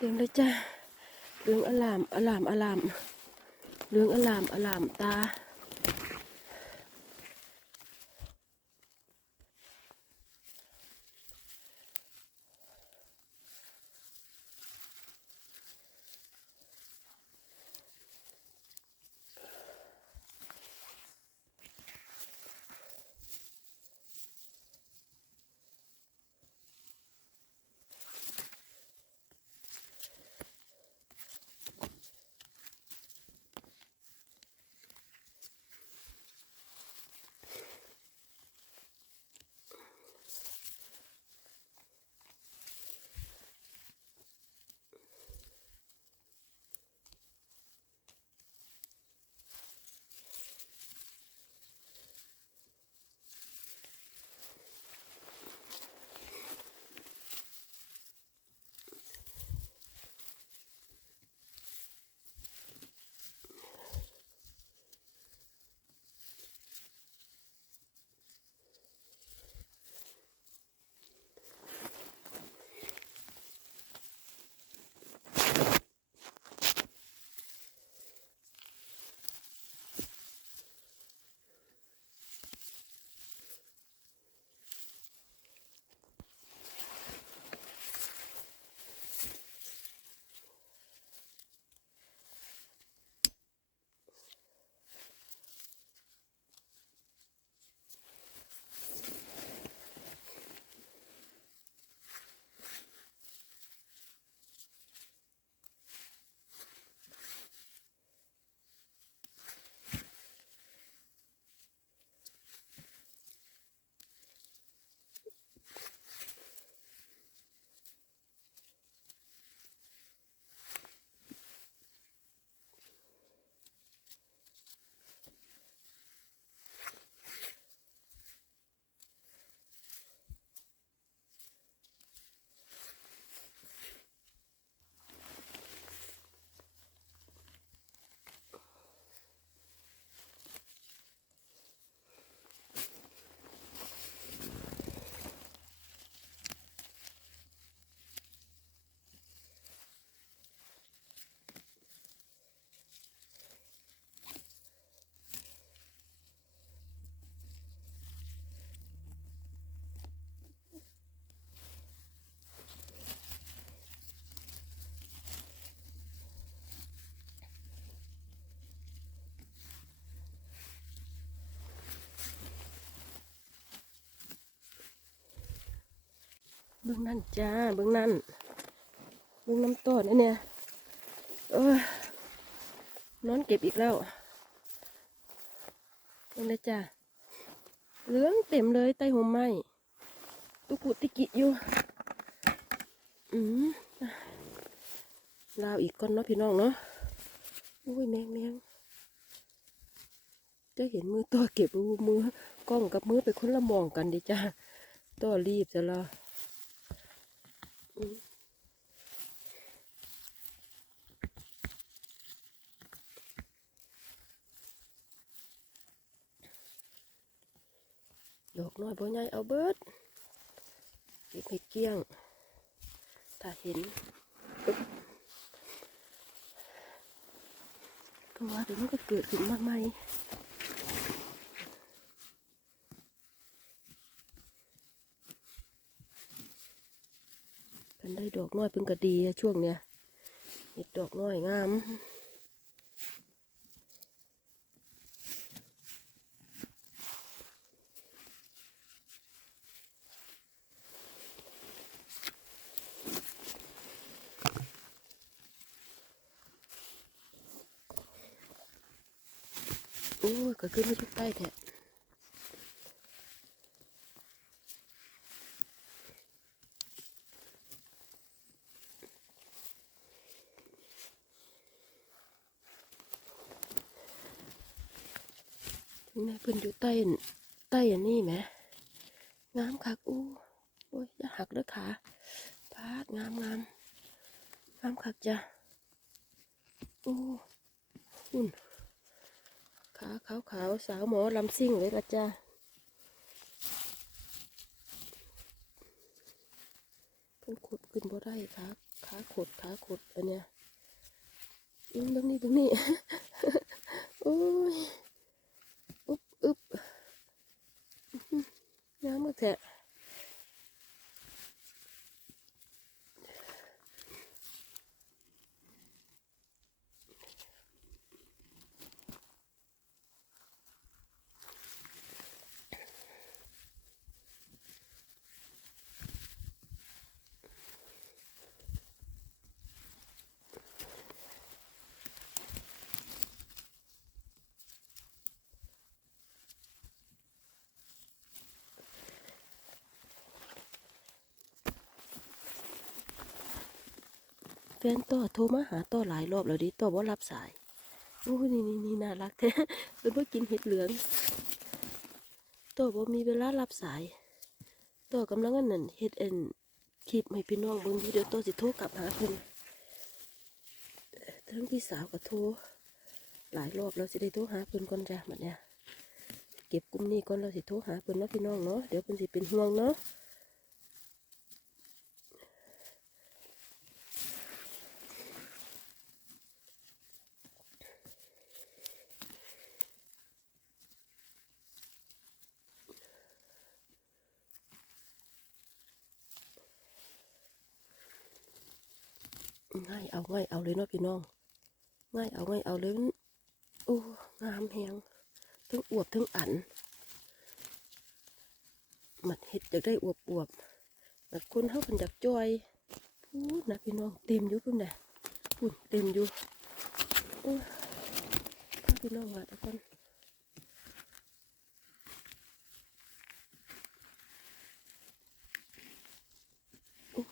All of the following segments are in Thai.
บิ่งเลยจ้าเหลืองอลามอลามอลามเหลืองอลามอลามตา เบื้องนั่นจ้าเบื้องนั่นเบื้องน้ำต้นนี่เนี่ยเออนอนเก็บอีกแล้วเบื้องเลยจ้าเหลืองเต็มเลยใต้หัวไม้ตุกุติกิอยู่อืมลาวอีกก้อนเนาะพี่น้องเนาะอุ้ยแมงแมงจะเห็นมือตัวเก็บมือกล้องกับมือไปคนละมองกันดิจ้าตัวรีบจะละ ดอกน้อยบ่ใหญ่เอาเบิดเก็บให้เกลี้ยง ถ้าเห็น อกน้อยเพิ่งก็ดีช่วงเนี้ยเห็ดดอกน้อยงามโอ้ยก็ขึ้นมาทุกใต้แท้ แม่เพิ่นอยู่ใต้ใต้อันนี้ไหมงามคักอู้โอ้ยอย่าหักเด้อขาพาดงามงามงามคักจ้ะอู้หุ่นขาขาวขาวสาวหมอลำซิ่งเลยละจ้าเพิ่นขุดขึ้นบ่ได้ครับขาขุดขาขุดอันเนี้ยอืมตรงนี้ตรงนี้โอ้ย อึบอึบอื้อหือน้ำมาแทะ นต่อโทรมาหาต่อหลายรอบแล้วดิต่อว่ารับสายโอ้นี่นี่นี่น่ารักแท้เป็นว่ากินเห็ดเหลืองต่อบ่มีเวลารับสายต่อกำลังอันนั้นเฮ็ดเอ็นคลิปให้พี่น้องเบิ่งอยู่เดี๋ยวต่อสิโทรกลับหาเพิ่นทั้งพี่สาวก็โทรหลายรอบแล้วสิได้โทรหาเพิ่นก่อนจ้ะบัดเนี้ยเก็บกลุ่มนี้ก่อนเราสิโทรหาเพิ่นเนาะพี่น้องเนาะเดี๋ยวเพิ่นสิเป็นห่วงเนาะ ง่าย เนาะพี่น้องง่ายเอาง่ายเอาเลยโอ้งามแหงทั้งอวบทั้งอันมันเห็ดจากได้อวบอวบมันคนเขาเป็นจากจอยพูดนะพี่น้องเต็มอยู่พุ่นน่ะพุ่นเต็มอยู่โอ้พี่น้องมาตะคนโอ้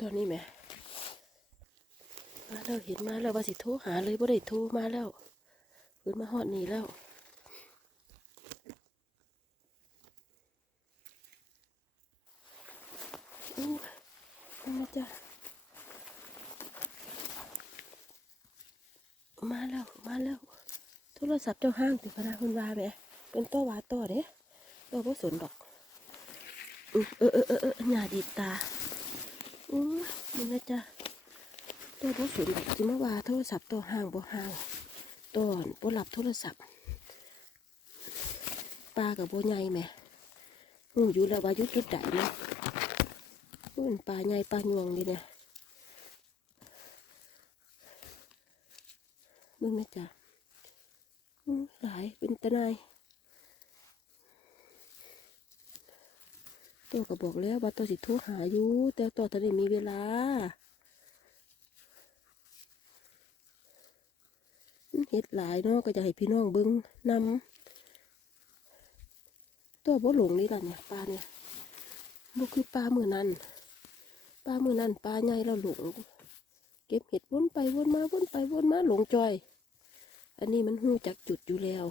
ตอนนี้แม่ มาแล้วเห็นมาแล้วว่าสิโทรหาเลยบ่ได้โทรมาแล้วเพิ่นมาฮอดนี่แล้วอู้มาจ้ะมาแล้วมาแล้วโทรศัพท์เจ้าห้างติพนาคุณว่าแหมเป็นต่อว่าต่อเด้ต่อบ่สนดอกอื้อเออเออเออเออหน้าดีดตาอู้มึงนะจ้ะ ตัวบ่สูนแบบจิมาว่าโทรศัพท์ตัวห่าง บ่ห่างตอนบ่รับโทรศัพท์ปลากับบ่ใหญ่แหม่หูอยู่แล้วว่ายู่จุดใดเนาะอู้นปลาใหญ่ปลาหยวงดีเนี่ยมึงนะจ๊ะหลายเป็นตะนายตัวก็บอกแล้วว่าตัวสิทรหาอยู่แต่ตัวตอนนี้มีเวลา เฮ็ดหลายเนาะก็จะให้พี่น้องเบิ้งนำตัวบ่หลงนี่ล่ะเนี่ยปลาเนี่ยบ่คือปลามือนั้นปลามือนั้นปลาใหญ่เราหลง เก็บเห็ดวนไปวนมาวนไปวนมาหลงจอย อันนี้มันหู้จักจุดอยู่แล้ว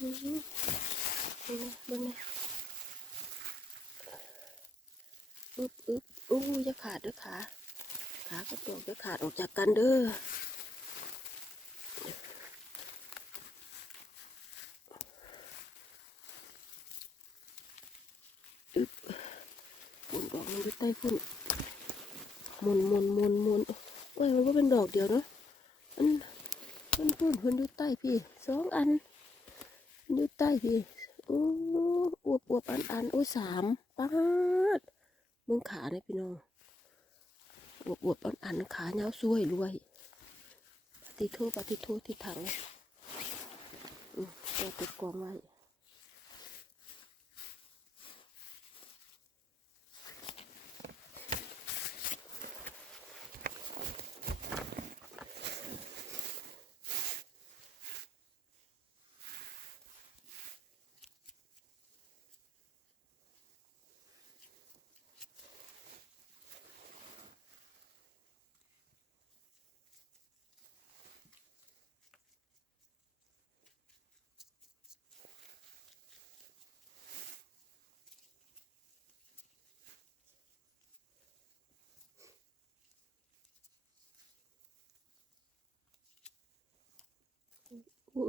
อือ อเบิ่งนะเบิ่งนะอึบอึบอู้จะขาดเด้อขา ขาก็ตกจะขาดออกจากกันเด้ออึบหมุนดอกมันอยู่ใต้พุ่นหมุนหมุนหมุนหมุนโอ้ยมันก็เป็นดอกเดียวเนาะมันมันพุ่นพุ่นอยู่ใต้พี่สองอันอยู่ใต้พี่ อ้อวบอวบอันอันโอ้สามป้าดมึงขาเนี่ยพี่น้องอวบอวบอันอันขาเงาวสวยรวยปฏิโทปฏิโทที่ถังอืมเอาติดกองไว้ อุ้ย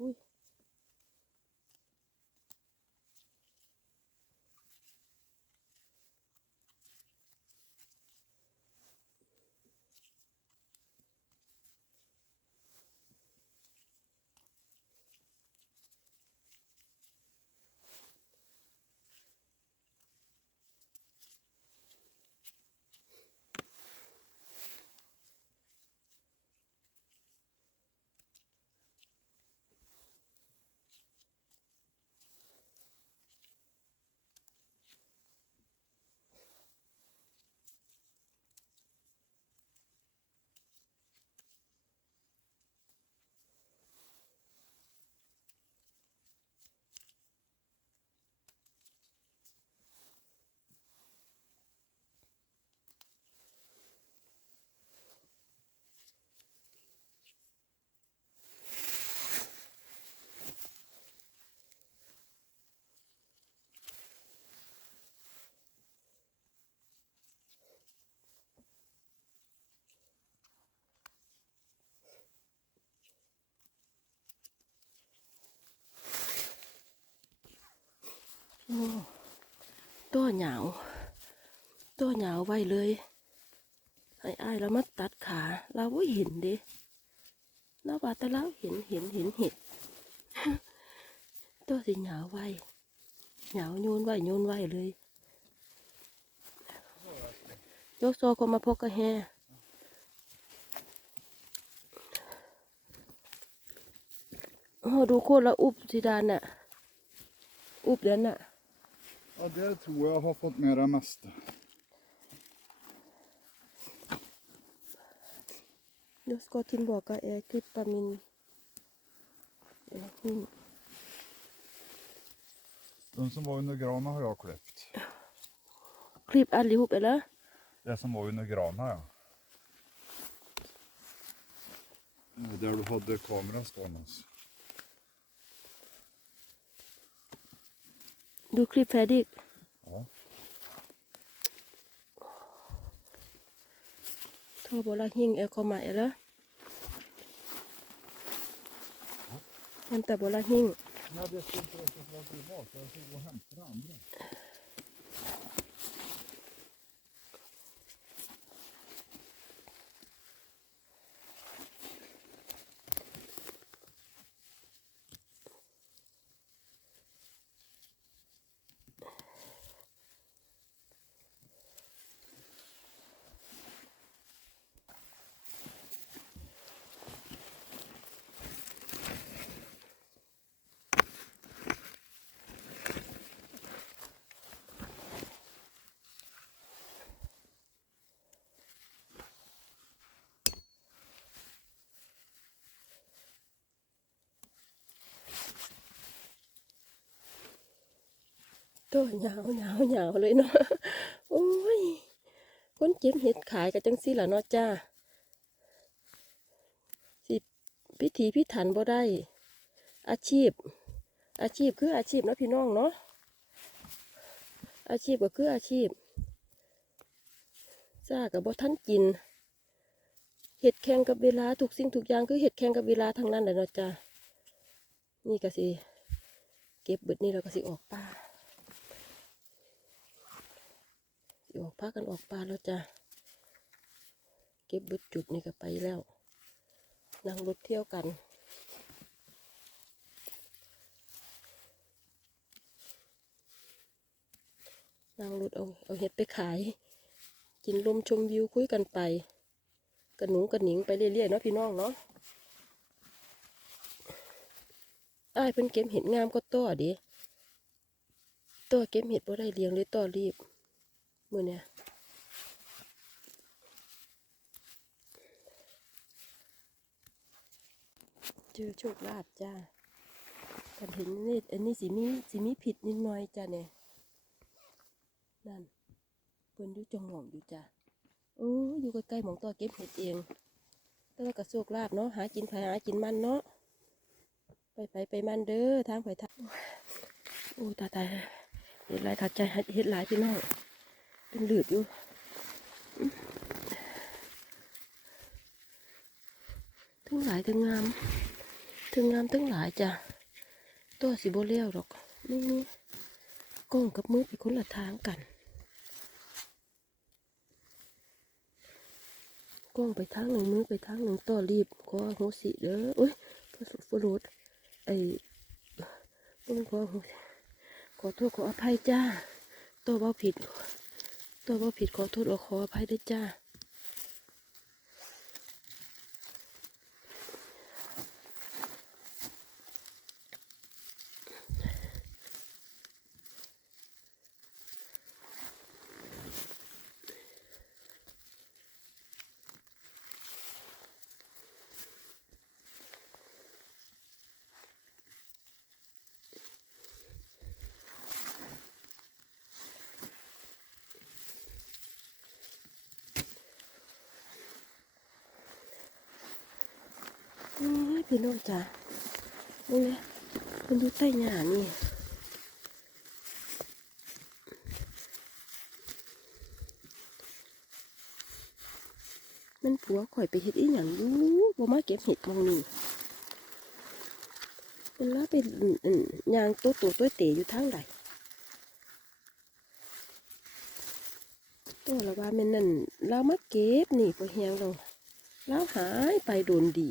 อุ้ย ตัวเหงาตัวเหงาไว้เลยให้อ้เรามาตัดขา เราเห็นเดิเราว่าแต่เราเห็นเห็นเห็นเห็ดตัวสิเหงาไว้เหงาโยนไว้โยนไว้เลยยกโซก็มาพกกระแฮโอ้ดูโคตรละอุบสิดานน่ะ อุบเดนน่ะ Ja, det tror jag har fått med det mesta. Nu ska jag tillbaka och klippa min eh, hund. De som var under granen har jag klippt. Klipp allihop eller? Det som var under granen ja. Eh, Där du hade kameran stående. Du klipp färdigt? Ja. Ta bara hing och komma eller? Hämta bara hing. Nej, det ska inte vara så bra privat. Jag ska gå och hämta det andra. Tôi nhào nhào nhào เลยเนาะโอ้ยคนเก็บเห็ดขายกับจังซี่ล่ะเนาะจ้าสิพิถีพิถันบ่ได้ อาชีพ อาชีพคืออาชีพนะพี่น้องเนาะอาชีพก็คืออาชีพซ่ากับบ่ทันกินเห็ดแข่งกับเวลาทุกสิ่งทุกอย่างคือเห็ดแข่งกับเวลาทั้งนั้นแหละเนาะจ้านี่ก็สิเก็บบิดนี่เราก็สิออกป่า สิ ออกพากันออกป่าแล้วจ้ะเก็บบิดจุดนี่ก็ไปแล้ว นั่งรถเที่ยวกันนั่งรถเอาเอาเห็ดไปขาย กินลมชมวิวคุยกันไปกระหนุงกระหนิงไปเรื่อยๆเนาะพี่น้องเนาะอ้ายเพิ่นเก็บเห็ดงามก็ต่อดิต่อเก็บเห็ดบ่ได้เลี้ยงเลยต่อรีบ มือเนี่ยเจอโชคลาภจ้ากันเห็นนี่อันนี้สิมีสิมีผิดนิดหน่อยจ้าเนี่ยนั่นเพิ่นอยู่จงหมองอยู่จ้าโอ้อยู่ใกล้ๆหมองตัวเก็บเห็ดเองแต่ว่าก็โชคลาภเนาะหากินไผหากินมันเนาะไปไปไปมันเด้อทางไปทางโอ้ตายตายเห็ดหลายถัดใจเห็ดหลายพี่น้อง เป็นหลืบอยู่ทั้งหลายทั้งงามถึงงามทั้งหลายจ้ะตัวสิโบเลี้ยวหรอกนี่นี่กล้องกับมือไปคนละทางกันกล้องไปทางหนึ่งมือไปทางหนึ่งต่อรีบขอโหสิเด้ออุ้ยพระสุฟรุษไอ้ปุ้งขอขอโทษขออภัยจ้าตัวเบาผิด ตัวเบาผิดขอโทษขออภัยด้วยจ้า นี่ พี่น้องจ้านี่นะมันอยู่ใต้หญ้านี่มันผัวข่อยไปเห็ดอีหยังอยู่บ่มาเก็บเห็ดมองนี่มันลาไปอืมอืมยางตัวตัวตัวเตะอยู่ทางใดตัวละว่าแม่นนั่นเรามาเก็บนี่พอเฮียงเราเราหายไปโดนดี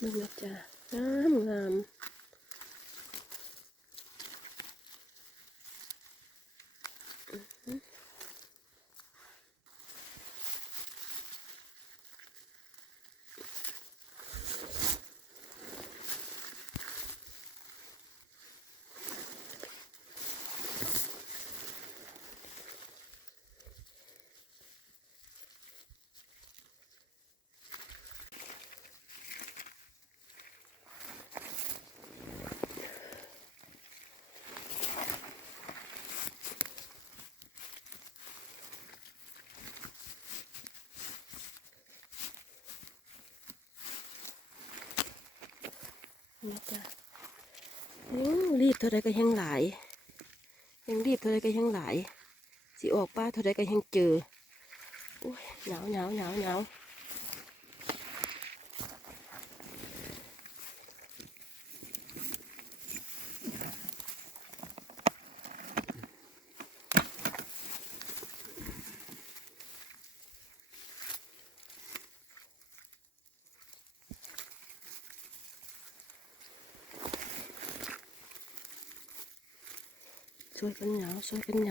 มึงนะจ๊ะงามงามอื้อหือ นะจ๊ะรีบเท่าไรก็ยังหลาย ยังรีบเท่าไรก็ยังหลาย สิออกป้าเท่าไรก็ยังเจอ โอ้ยหนาวหนาวหนาวหนาว ช่วยกันห